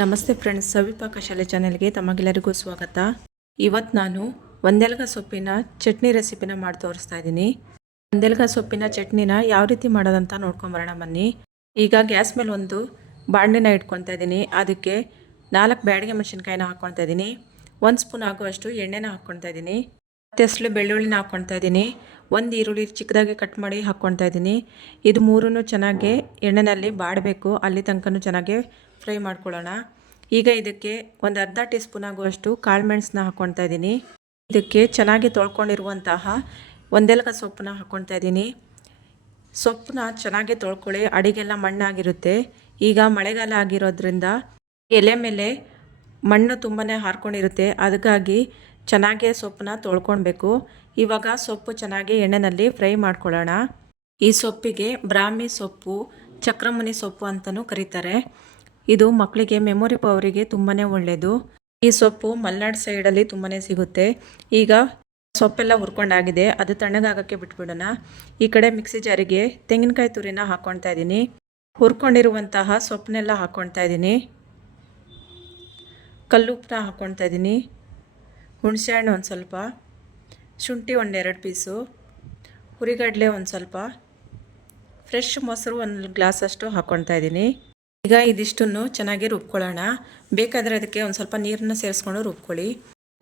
ನಮಸ್ತೆ ಫ್ರೆಂಡ್ಸ್, ಸವಿಪಾಕ ಶಾಲೆ ಚಾನೆಲ್ಗೆ ತಮಗೆಲ್ಲರಿಗೂ ಸ್ವಾಗತ. ಇವತ್ತು ನಾನು ಒಂದೆಲ್ಗ ಸೊಪ್ಪಿನ ಚಟ್ನಿ ರೆಸಿಪಿನ ಮಾಡಿ ತೋರಿಸ್ತಾ ಇದ್ದೀನಿ. ಒಂದೆಲ್ಗ ಸೊಪ್ಪಿನ ಚಟ್ನಿನ ಯಾವ ರೀತಿ ಮಾಡೋದಂತ ನೋಡ್ಕೊಂಬರೋಣ ಬನ್ನಿ. ಈಗ ಗ್ಯಾಸ್ ಮೇಲೆ ಒಂದು ಬಾಣಲಿನ ಇಟ್ಕೊತಾ ಇದ್ದೀನಿ. ಅದಕ್ಕೆ ನಾಲ್ಕು ಬ್ಯಾಡಿಗೆ ಮೆಣಸಿನ್ಕಾಯಿನ ಹಾಕ್ಕೊತಾ ಇದ್ದೀನಿ. ಒಂದು ಸ್ಪೂನ್ ಆಗುವಷ್ಟು ಎಣ್ಣೆನ ಹಾಕ್ಕೊತಾ ಇದ್ದೀನಿ. ತೆಸ್ಲು ಬೆಳ್ಳುಳ್ಳಿನ ಹಾಕ್ಕೊತಾ ಇದ್ದೀನಿ. ಒಂದು ಈರುಳ್ಳಿ ಚಿಕ್ಕದಾಗಿ ಕಟ್ ಮಾಡಿ ಹಾಕ್ಕೊತಾ ಇದ್ದೀನಿ. ಇದು ಮೂರೂ ಚೆನ್ನಾಗಿ ಎಣ್ಣೆಯಲ್ಲಿ ಬಾಡಬೇಕು. ಅಲ್ಲಿ ತನಕನೂ ಚೆನ್ನಾಗಿ ಫ್ರೈ ಮಾಡ್ಕೊಳ್ಳೋಣ. ಈಗ ಇದಕ್ಕೆ ಒಂದು ಅರ್ಧ ಟೀ ಸ್ಪೂನ್ ಆಗುವಷ್ಟು ಕಾಳು ಮೆಣಸನ್ನ ಹಾಕ್ಕೊತಾ ಇದ್ದೀನಿ. ಇದಕ್ಕೆ ಚೆನ್ನಾಗಿ ತೊಳ್ಕೊಂಡಿರುವಂತಹ ಒಂದೆಲಗ ಸೊಪ್ಪನ್ನ ಹಾಕ್ಕೊಳ್ತಾ ಇದ್ದೀನಿ. ಸೊಪ್ಪನ್ನ ಚೆನ್ನಾಗಿ ತೊಳ್ಕೊಳ್ಳಿ. ಅಡಿಗೆಲ್ಲ ಮಣ್ಣಾಗಿರುತ್ತೆ. ಈಗ ಮಳೆಗಾಲ ಆಗಿರೋದ್ರಿಂದ ಎಲೆ ಮೇಲೆ ಮಣ್ಣು ತುಂಬಾ ಹಾರ್ಕೊಂಡಿರುತ್ತೆ. ಅದಕ್ಕಾಗಿ ಚೆನ್ನಾಗಿ ಸೊಪ್ಪನ್ನ ತೊಳ್ಕೊಳ್ಬೇಕು. ಇವಾಗ ಸೊಪ್ಪು ಚೆನ್ನಾಗಿ ಎಣ್ಣೆಯಲ್ಲಿ ಫ್ರೈ ಮಾಡ್ಕೊಳ್ಳೋಣ. ಈ ಸೊಪ್ಪಿಗೆ ಬ್ರಾಹ್ಮಿ ಸೊಪ್ಪು, ಚಕ್ರಮುನಿ ಸೊಪ್ಪು ಅಂತಲೂ ಕರೀತಾರೆ. ಇದು ಮಕ್ಕಳಿಗೆ ಮೆಮೊರಿ ಪವರಿಗೆ ತುಂಬಾ ಒಳ್ಳೆಯದು ಈ ಸೊಪ್ಪು ಮಲೆನಾಡು ಸೈಡಲ್ಲಿ ತುಂಬಾ ಸಿಗುತ್ತೆ. ಈಗ ಸೊಪ್ಪೆಲ್ಲ ಹುರ್ಕೊಂಡಾಗಿದೆ. ಅದು ತಣ್ಣಗಾಗೋಕ್ಕೆ ಬಿಟ್ಬಿಡೋಣ. ಈ ಕಡೆ ಮಿಕ್ಸಿ ಜಾರಿಗೆ ತೆಂಗಿನಕಾಯಿ ತುರಿನ ಹಾಕ್ಕೊಳ್ತಾ ಇದ್ದೀನಿ. ಹುರ್ಕೊಂಡಿರುವಂತಹ ಸೊಪ್ಪನ್ನೆಲ್ಲ ಹಾಕ್ಕೊಳ್ತಾ ಇದ್ದೀನಿ. ಕಲ್ಲುಪ್ಪನ್ನ ಹಾಕ್ಕೊಳ್ತಾ ಇದ್ದೀನಿ. ಹುಣಸೆಹಣ್ಣು ಒಂದು ಸ್ವಲ್ಪ. ಶುಂಠಿ ಒಂದೆರಡು ಪೀಸು. ಹುರಿಗಡಲೆ ಒಂದು ಸ್ವಲ್ಪ. ಫ್ರೆಶ್ ಮೊಸರು ಒಂದು ಗ್ಲಾಸಷ್ಟು ಹಾಕ್ಕೊಳ್ತಾ ಇದ್ದೀನಿ. ಈಗ ಇದಿಷ್ಟನ್ನು ಚೆನ್ನಾಗಿ ರುಬ್ಕೊಳ್ಳೋಣ. ಬೇಕಾದರೆ ಅದಕ್ಕೆ ಒಂದು ಸ್ವಲ್ಪ ನೀರನ್ನ ಸೇರಿಸ್ಕೊಂಡು ರುಬ್ಕೊಳ್ಳಿ.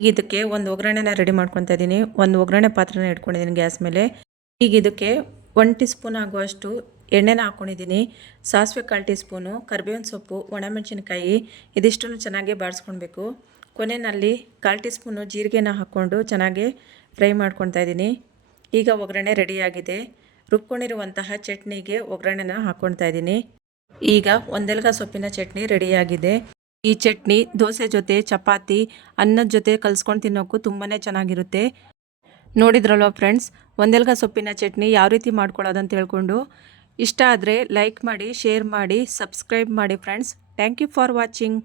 ಇದಕ್ಕೆ ಒಂದು ಒಗ್ಗರಣೆನ ರೆಡಿ ಮಾಡ್ಕೊತಾ ಇದ್ದೀನಿ. ಒಂದು ಒಗ್ಗರಣೆ ಪಾತ್ರೆನ ಇಟ್ಕೊಂಡಿದ್ದೀನಿ ಗ್ಯಾಸ್ ಮೇಲೆ. ಈಗ ಇದಕ್ಕೆ ಒನ್ ಟೀ ಸ್ಪೂನ್ ಆಗುವಷ್ಟು ಎಣ್ಣೆನ ಹಾಕ್ಕೊಂಡಿದ್ದೀನಿ ಸಾಸಿವೆ ಕಾಲು ಟೀ ಸ್ಪೂನು ಕರಿಬೇವಿನ ಸೊಪ್ಪು, ಒಣಮೆಣಸಿನ್ಕಾಯಿ ಇದಿಷ್ಟನ್ನು ಚೆನ್ನಾಗಿ ಬಾಡಿಸ್ಕೊಳ್ಬೇಕು ಕೊನೆಯಲ್ಲಿ ಕಾಲು ಟೀ ಸ್ಪೂನು ಜೀರಿಗೆನ ಹಾಕ್ಕೊಂಡು ಚೆನ್ನಾಗಿ ಫ್ರೈ ಮಾಡ್ಕೊತಾ ಇದ್ದೀನಿ. ಈಗ ಒಗ್ಗರಣೆ ರೆಡಿಯಾಗಿದೆ ರುಬ್ಕೊಂಡಿರುವಂತಹ ಚಟ್ನಿಗೆ ಒಗ್ಗರಣೆನ ಹಾಕ್ಕೊಳ್ತಾ ಇದ್ದೀನಿ. ಈಗ ಒಂದೆಲ್ಗ ಸೊಪ್ಪಿನ ಚಟ್ನಿ ರೆಡಿಯಾಗಿದೆ. ಈ ಚಟ್ನಿ ದೋಸೆ ಜೊತೆ ಚಪಾತಿ, ಅನ್ನದ ಜೊತೆ ಕಲ್ಸ್ಕೊಂಡು ತಿನ್ನೋಕ್ಕೂ ತುಂಬಾ ಚೆನ್ನಾಗಿರುತ್ತೆ. ನೋಡಿದ್ರಲ್ವ ಫ್ರೆಂಡ್ಸ್, ಒಂದೆಲ್ಗ ಸೊಪ್ಪಿನ ಚಟ್ನಿ ಯಾವ ರೀತಿ ಮಾಡ್ಕೊಳ್ಳೋದು ಅಂತ ಹೇಳ್ಕೊಂಡು. ಇಷ್ಟ ಆದರೆ ಲೈಕ್ ಮಾಡಿ, ಶೇರ್ ಮಾಡಿ, ಸಬ್ಸ್ಕ್ರೈಬ್ ಮಾಡಿ friends. Thank you for watching.